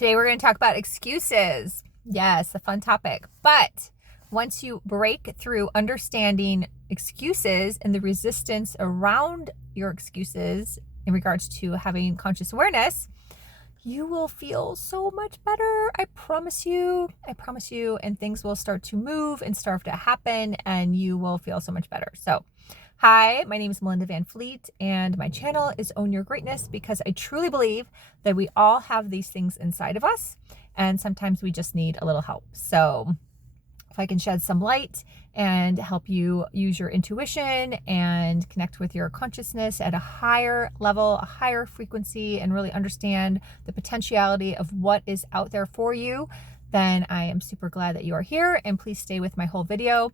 Today we're going to talk about excuses. Yes, a fun topic. But once you break through understanding excuses and the resistance around your excuses in regards to having conscious awareness, you will feel so much better. I promise you. And things will start to move and start to happen and you will feel so much better. So hi, my name is Melinda Van Fleet and my channel is Own Your Greatness because I truly believe that we all have these things inside of us and sometimes we just need a little help. So if I can shed some light and help you use your intuition and connect with your consciousness at a higher level, a higher frequency, and really understand the potentiality of what is out there for you, then I am super glad that you are here. And please stay with my whole video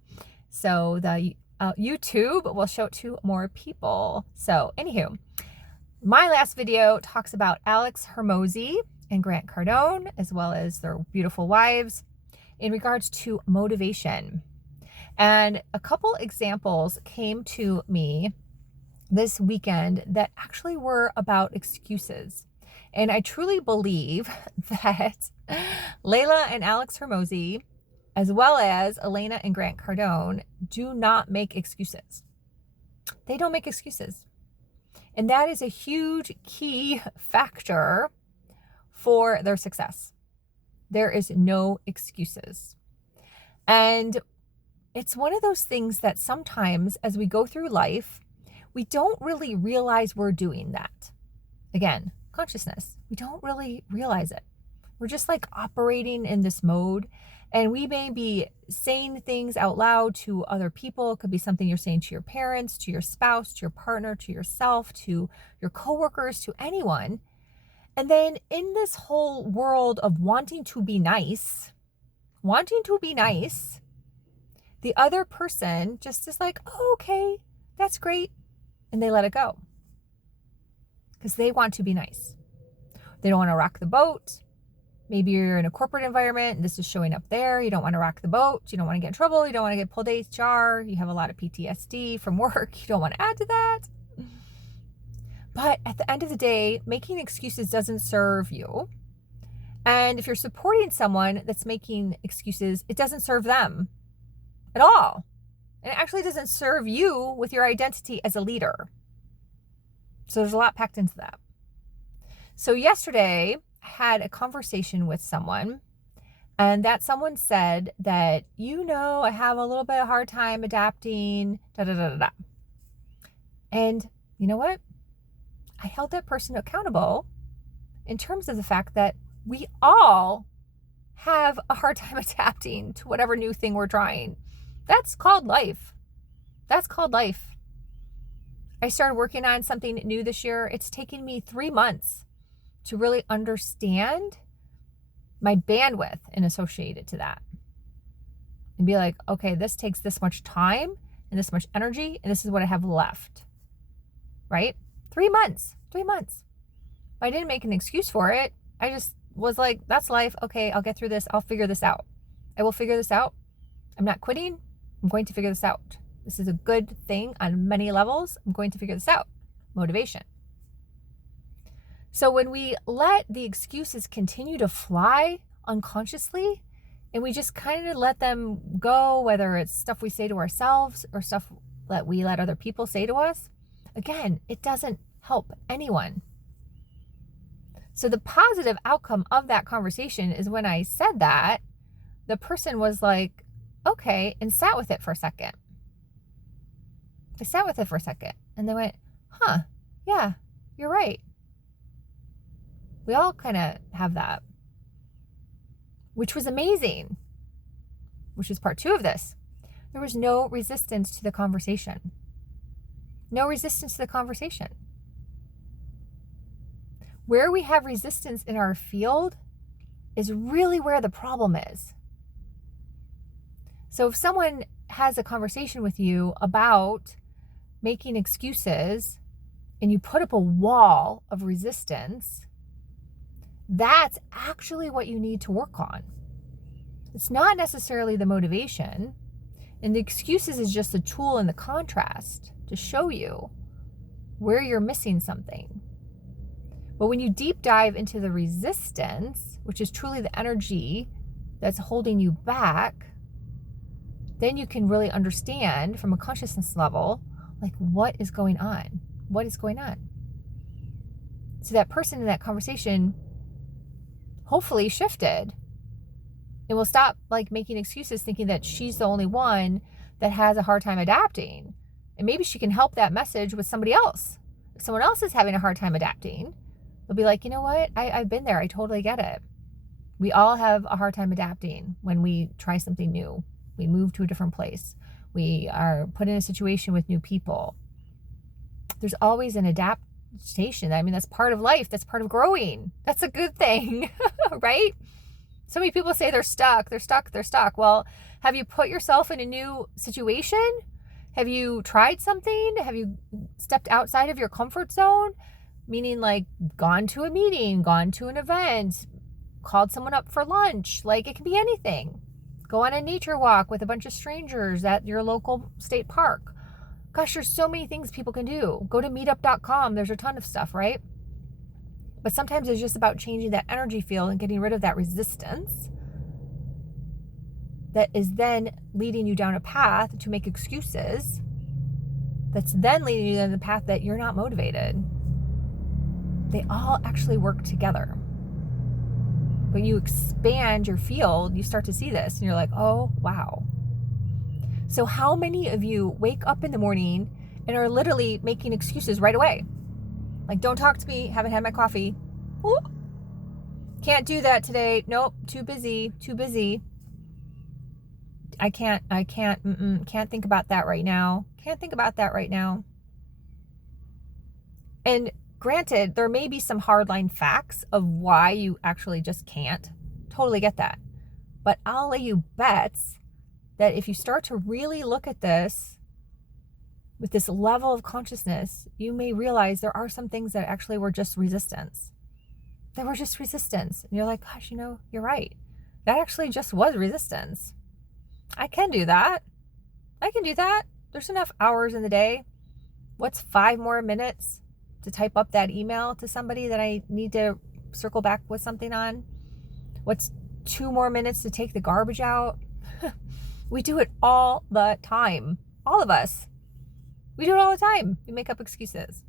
so the YouTube will show it to more people. So anywho, my last video talks about Alex Hormozi and Grant Cardone, as well as their beautiful wives, in regards to motivation. And a couple examples came to me this weekend that actually were about excuses. And I truly believe that Leila and Alex Hormozi, as well as Elena and Grant Cardone, do not make excuses. They don't make excuses. And that is a huge key factor for their success. There is no excuses. And it's one of those things that sometimes as we go through life, we don't really realize we're doing that. Again, consciousness. We don't really realize it. We're just like operating in this mode. And we may be saying things out loud to other people. It could be something you're saying to your parents, to your spouse, to your partner, to yourself, to your coworkers, to anyone. And then in this whole world of wanting to be nice, the other person just is like, oh, okay, that's great. And they let it go because they want to be nice. They don't want to rock the boat. Maybe you're in a corporate environment and this is showing up there. You don't want to rock the boat. You don't want to get in trouble. You don't want to get pulled to HR. You have a lot of PTSD from work. You don't want to add to that. But at the end of the day, making excuses doesn't serve you. And if you're supporting someone that's making excuses, it doesn't serve them at all. And it actually doesn't serve you with your identity as a leader. So there's a lot packed into that. So yesterday, I had a conversation with someone, and that someone said that, I have a little bit of hard time adapting, And you know what? I held that person accountable in terms of the fact that we all have a hard time adapting to whatever new thing we're trying. That's called life. I started working on something new this year. It's taken me 3 months to really understand my bandwidth and associate it to that. And be like, okay, this takes this much time and this much energy, and this is what I have left. Right? 3 months. I didn't make an excuse for it. I just was like, that's life. Okay, I'll get through this. I'll figure this out. I will figure this out. I'm not quitting. I'm going to figure this out. This is a good thing on many levels. I'm going to figure this out. Motivation. So when we let the excuses continue to fly unconsciously, and we just kind of let them go, whether it's stuff we say to ourselves or stuff that we let other people say to us, again, it doesn't help anyone. So the positive outcome of that conversation is when I said that, the person was like, okay, and sat with it for a second. They sat with it for a second and they went, yeah, you're right. We all kind of have that, which was amazing, which is part 2 of this. There was no resistance to the conversation. No resistance to the conversation. Where we have resistance in our field is really where the problem is. So if someone has a conversation with you about making excuses and you put up a wall of resistance, that's actually what you need to work on. It's not necessarily the motivation, and the excuses is just a tool in the contrast to show you where you're missing something. But when you deep dive into the resistance, which is truly the energy that's holding you back, then you can really understand from a consciousness level, like, what is going on? What is going on? So that person in that conversation hopefully shifted and will stop like making excuses thinking that she's the only one that has a hard time adapting. And maybe she can help that message with somebody else. If someone else is having a hard time adapting, they'll be like, you know what? I've been there. I totally get it. We all have a hard time adapting when we try something new. We move to a different place. We are put in a situation with new people. There's always an adaptation. I mean, that's part of life. That's part of growing. That's a good thing, right? So many people say they're stuck. Well, have you put yourself in a new situation? Have you tried something? Have you stepped outside of your comfort zone? Meaning like gone to a meeting, gone to an event, called someone up for lunch. Like, it can be anything. Go on a nature walk with a bunch of strangers at your local state park. Gosh, there's so many things people can do. Go to meetup.com. There's a ton of stuff, right? But sometimes it's just about changing that energy field and getting rid of that resistance that is then leading you down a path to make excuses. That's then leading you down the path that you're not motivated. They all actually work together. When you expand your field, you start to see this and you're like, oh, wow. So how many of you wake up in the morning and are literally making excuses right away? Like, don't talk to me, haven't had my coffee. Ooh. Can't do that today. Nope, too busy. I can't think about that right now. And granted, there may be some hardline facts of why you actually just can't. Totally get that. But I'll lay you bets that if you start to really look at this with this level of consciousness, you may realize there are some things that actually were just resistance. They were just resistance. And you're like, gosh, you're right. That actually just was resistance. I can do that. There's enough hours in the day. What's 5 more minutes to type up that email to somebody that I need to circle back with something on? What's 2 more minutes to take the garbage out? We do it all the time. All of us. We do it all the time. We make up excuses.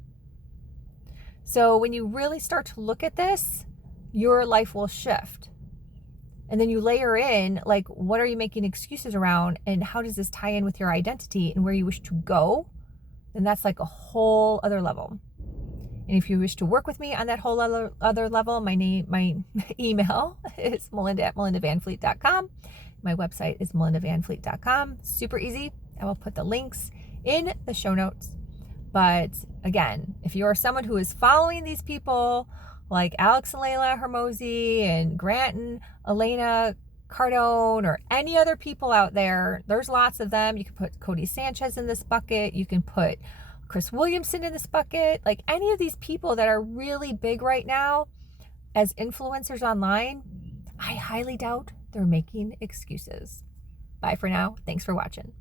So when you really start to look at this, your life will shift. And then you layer in, like, what are you making excuses around, and how does this tie in with your identity and where you wish to go? And that's like a whole other level. And if you wish to work with me on that whole other level, my email is melinda@melindavanfleet.com. My website is melindavanfleet.com. Super easy. I will put the links in the show notes. But again, if you are someone who is following these people like Alex and Leila Hormozi and Grant and Elena Cardone, or any other people out there, there's lots of them. You can put Cody Sanchez in this bucket. You can put Chris Williamson in this bucket. Like, any of these people that are really big right now as influencers online, I highly doubt they're making excuses. Bye for now. Thanks for watching.